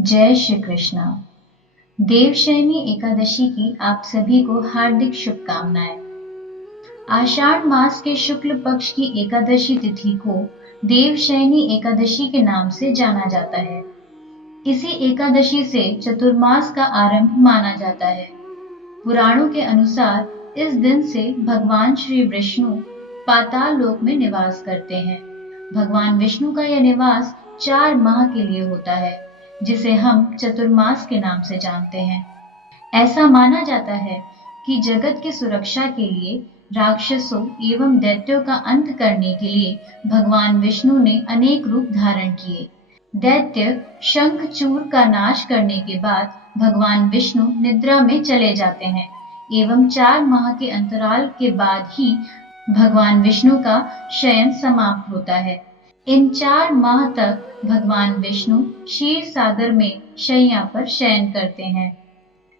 जय श्री कृष्णा। देवशयनी एकादशी की आप सभी को हार्दिक शुभकामनाएं। आषाढ़ मास के शुक्ल पक्ष की एकादशी तिथि को देवशयनी एकादशी के नाम से जाना जाता है। इसी एकादशी से चतुर्मास का आरंभ माना जाता है। पुराणों के अनुसार इस दिन से भगवान श्री विष्णु पाताल लोक में निवास करते हैं। भगवान विष्णु का यह निवास 4 माह के लिए होता है, जिसे हम चतुर्मास के नाम से जानते हैं। ऐसा माना जाता है कि जगत की सुरक्षा के लिए, राक्षसों एवं दैत्यों का अंत करने के लिए भगवान विष्णु ने अनेक रूप धारण किए। दैत्य शंखचूड़ का नाश करने के बाद भगवान विष्णु निद्रा में चले जाते हैं एवं 4 माह के अंतराल के बाद ही भगवान विष्णु का शयन समाप्त होता है। इन 4 माह तक भगवान विष्णु क्षीर सागर में शैया पर शयन करते हैं,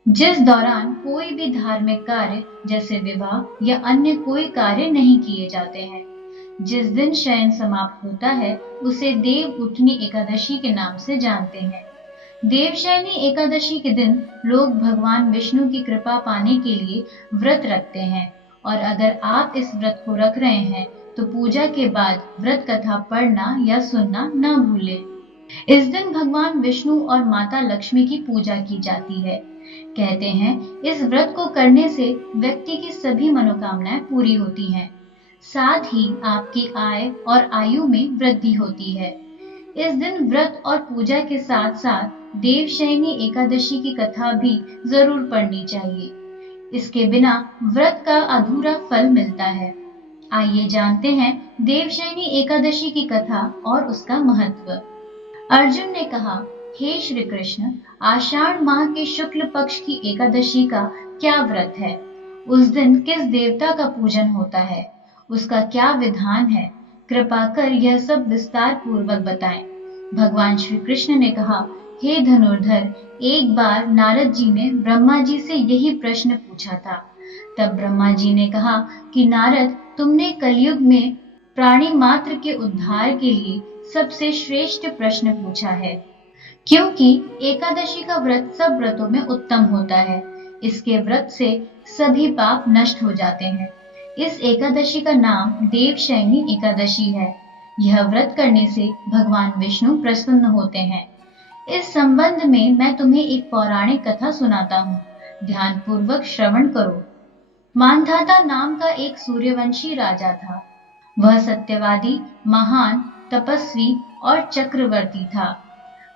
जिस दौरान कोई भी धार्मिक कार्य जैसे विवाह या अन्य कोई कार्य नहीं किए जाते हैं। जिस दिन शयन समाप्त होता है उसे देव उठनी एकादशी के नाम से जानते हैं। देवशयनी एकादशी के दिन लोग भगवान विष्णु की कृपा पाने के लिए व्रत रखते हैं, और अगर आप इस व्रत को रख रहे हैं तो पूजा के बाद व्रत कथा पढ़ना या सुनना न भूलें। इस दिन भगवान विष्णु और माता लक्ष्मी की पूजा की जाती है। कहते हैं इस व्रत को करने से व्यक्ति की सभी मनोकामनाएं पूरी होती हैं। साथ ही आपकी आय और आयु में वृद्धि होती है। इस दिन व्रत और पूजा के साथ साथ देवशयनी एकादशी की कथा भी जरूर पढ़नी चाहिए। इसके बिना व्रत का अधूरा फल मिलता है। आइए जानते हैं देवशयनी एकादशी की कथा और उसका महत्व। अर्जुन ने कहा, हे श्री कृष्ण, आषाढ़ माह के शुक्ल पक्ष की एकादशी का क्या व्रत है? उस दिन किस देवता का पूजन होता है? उसका क्या विधान है? कृपा कर यह सब विस्तार पूर्वक बताएं। भगवान श्री कृष्ण ने कहा, हे धनुर्धर, एक बार नारद जी ने ब्रह्मा जी से यही प्रश्न पूछा था। तब ब्रह्मा जी ने कहा कि नारद, तुमने कलयुग में प्राणी मात्र के उद्धार के लिए सबसे श्रेष्ठ प्रश्न पूछा है, क्योंकि एकादशी का व्रत सब व्रतों में उत्तम होता है। इसके व्रत से सभी पाप नष्ट हो जाते हैं। इस एकादशी का नाम देवशयनी एकादशी है। यह व्रत करने से भगवान विष्णु प्रसन्न होते हैं। इस संबंध में मैं तुम्हें एक पौराणिक कथा सुनाता हूँ। ध्यान पूर्वक श्रवण करो। मानधाता नाम का एक सूर्यवंशी राजा था। वह सत्यवादी, महान, तपस्वी और चक्रवर्ती था।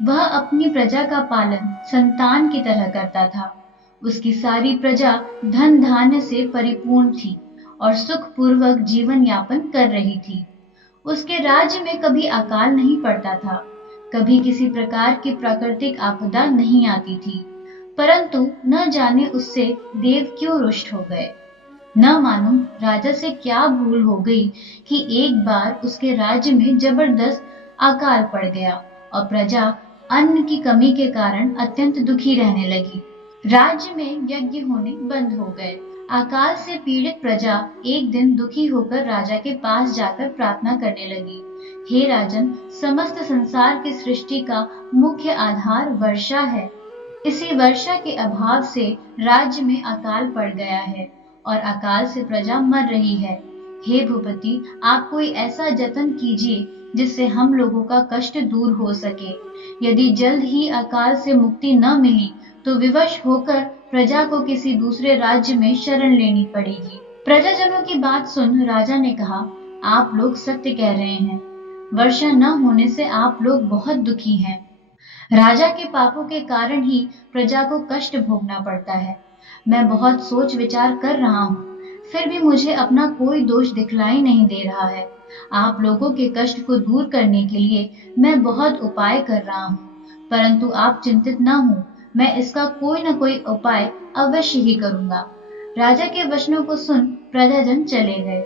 वह अपनी प्रजा का पालन संतान की तरह करता था। उसकी सारी प्रजा धन धान्य से परिपूर्ण थी और सुखपूर्वक जीवन यापन कर रही थी। उसके राज्य में कभी अकाल नहीं पड़ता था, कभी किसी प्रकार की प्राकृतिक आपदा नहीं आती थी। परंतु न जाने उससे देव क्यों रुष्ट हो गए। न मालूम राजा से क्या भूल हो गई कि एक बार उसके राज्य में जबरदस्त अकाल पड़ गया और प्रजा अन्न की कमी के कारण अत्यंत दुखी रहने लगी। राज्य में यज्ञ होने बंद हो गए। अकाल से पीड़ित प्रजा एक दिन दुखी होकर राजा के पास जाकर प्रार्थना करने लगी, हे राजन, समस्त संसार की सृष्टि का मुख्य आधार वर्षा है। इसी वर्षा के अभाव से राज्य में अकाल पड़ गया है और अकाल से प्रजा मर रही है। हे भूपति, आप कोई ऐसा जतन कीजिए जिससे हम लोगों का कष्ट दूर हो सके। यदि जल्द ही अकाल से मुक्ति न मिली तो विवश होकर प्रजा को किसी दूसरे राज्य में शरण लेनी पड़ेगी। प्रजाजनों की बात सुन राजा ने कहा, आप लोग सत्य कह रहे हैं। वर्षा न होने से आप लोग बहुत दुखी हैं। राजा के पापों के कारण ही प्रजा को कष्ट भोगना पड़ता है। मैं बहुत सोच विचार कर रहा हूँ, फिर भी मुझे अपना कोई दोष दिखलाई नहीं दे रहा है। आप लोगों के कष्ट को दूर करने के लिए मैं बहुत उपाय कर रहा हूँ, परंतु आप चिंतित न हो, मैं इसका कोई न कोई उपाय अवश्य ही करूँगा। राजा के वचनों को सुन प्रजाजन चले गए।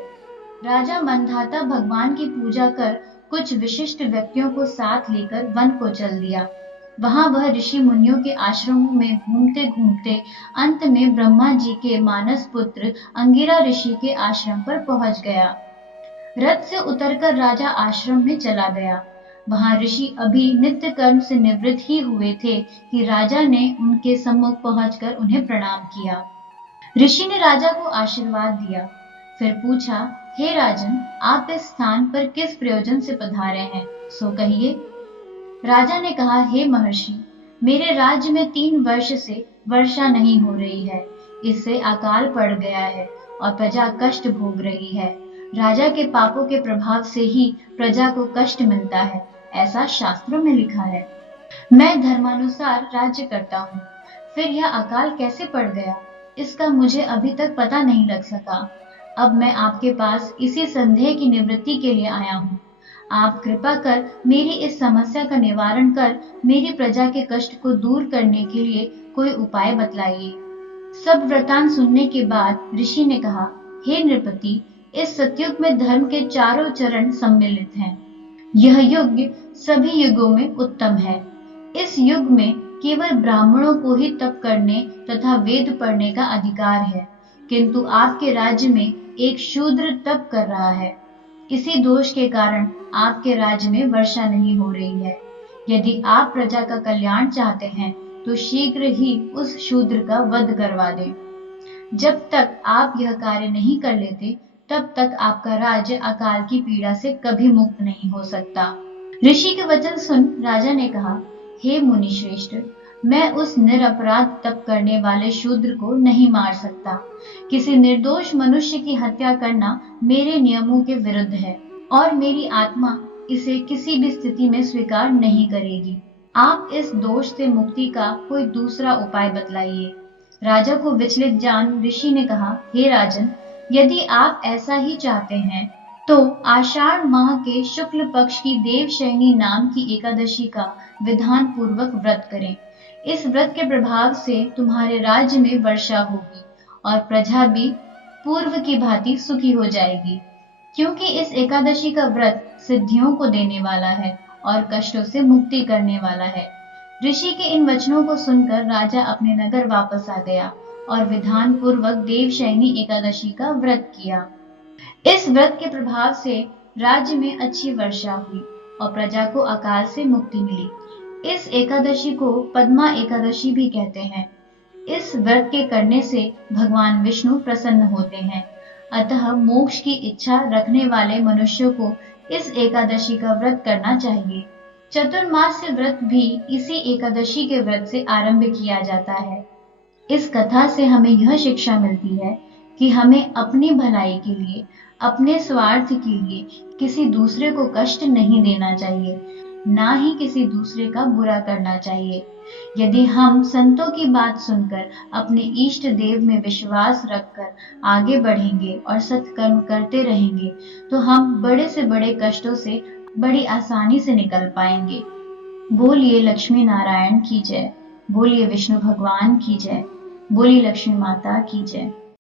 राजा मंधाता भगवान की पूजा कर कुछ विशिष्ट व्यक्तियों को साथ लेकर वन को चल दिया। वहां वह ऋषि मुनियों के आश्रमों में घूमते घूमते अंत में ब्रह्मा जी के मानस पुत्र अंगिरा ऋषि के आश्रम पर पहुंच गया। रथ से उतरकर राजा आश्रम में चला गया। वहां ऋषि अभी नित्य कर्म से निवृत्त ही हुए थे कि राजा ने उनके सम्मुख पहुंचकर उन्हें प्रणाम किया। ऋषि ने राजा को आशीर्वाद दिया, फिर पूछा, हे राजन, आप इस स्थान पर किस प्रयोजन से पधारे हैं, सो कहिए। राजा ने कहा, हे महर्षि, मेरे राज्य में 3 वर्ष से वर्षा नहीं हो रही है। इससे अकाल पड़ गया है और प्रजा कष्ट भोग रही है। राजा के पापों के प्रभाव से ही प्रजा को कष्ट मिलता है, ऐसा शास्त्रों में लिखा है। मैं धर्मानुसार राज्य करता हूँ, फिर यह अकाल कैसे पड़ गया, इसका मुझे अभी तक पता नहीं लग सका। अब मैं आपके पास इसी संदेह की निवृत्ति के लिए आया हूँ। आप कृपा कर मेरी इस समस्या का निवारण कर मेरी प्रजा के कष्ट को दूर करने के लिए कोई उपाय बतलाइए। सब वृतांत सुनने के बाद ऋषि ने कहा, हे नृपति, इस सतयुग में धर्म के चारों चरण सम्मिलित हैं। यह युग सभी युगों में उत्तम है। इस युग में केवल ब्राह्मणों को ही तप करने तथा वेद पढ़ने का अधिकार है, किंतु आपके राज्य में एक शूद्र तप कर रहा है। इसी दोष के कारण आपके राज्य में वर्षा नहीं हो रही है। यदि आप प्रजा का कल्याण चाहते हैं तो शीघ्र ही उस शूद्र का वध करवा दें। जब तक आप यह कार्य नहीं कर लेते, तब तक आपका राज्य अकाल की पीड़ा से कभी मुक्त नहीं हो सकता। ऋषि के वचन सुन राजा ने कहा, हे मुनि श्रेष्ठ, मैं उस निरपराध तप करने वाले शूद्र को नहीं मार सकता। किसी निर्दोष मनुष्य की हत्या करना मेरे नियमों के विरुद्ध है और मेरी आत्मा इसे किसी भी स्थिति में स्वीकार नहीं करेगी। आप इस दोष से मुक्ति का कोई दूसरा उपाय बतलाइए। राजा को विचलित जान ऋषि ने कहा, हे राजन, यदि आप ऐसा ही चाहते हैं तो आषाढ़ माह के शुक्ल पक्ष की देवशयनी नाम की एकादशी का विधान पूर्वक व्रत करें। इस व्रत के प्रभाव से तुम्हारे राज्य में वर्षा होगी और प्रजा भी पूर्व की भांति सुखी हो जाएगी, क्योंकि इस एकादशी का व्रत सिद्धियों को देने वाला है और कष्टों से मुक्ति करने वाला है। ऋषि के इन वचनों को सुनकर राजा अपने नगर वापस आ गया और विधान पूर्वक देवशयनी एकादशी का व्रत किया। इस व्रत के प्रभाव से राज्य में अच्छी वर्षा हुई और प्रजा को अकाल से मुक्ति मिली। इस एकादशी को पद्मा एकादशी भी कहते हैं। इस व्रत के करने से भगवान विष्णु प्रसन्न होते हैं। अतः मोक्ष की इच्छा रखने वाले मनुष्यों को इस एकादशी का व्रत करना चाहिए। चतुर्मास्य व्रत भी इसी एकादशी के व्रत से आरंभ किया जाता है। इस कथा से हमें यह शिक्षा मिलती है कि हमें अपनी भलाई के लिए, अपने स्वार्थ के लिए किसी दूसरे को कष्ट नहीं देना चाहिए, ना ही किसी दूसरे का बुरा करना चाहिए। यदि हम संतों की बात सुनकर अपने इष्ट देव में विश्वास रखकर आगे बढ़ेंगे और सत्कर्म करते रहेंगे तो हम बड़े से बड़े कष्टों से बड़ी आसानी से निकल पाएंगे। बोलिए लक्ष्मी नारायण की जय, बोलिए विष्णु भगवान की जय, बोलिए लक्ष्मी माता की जय।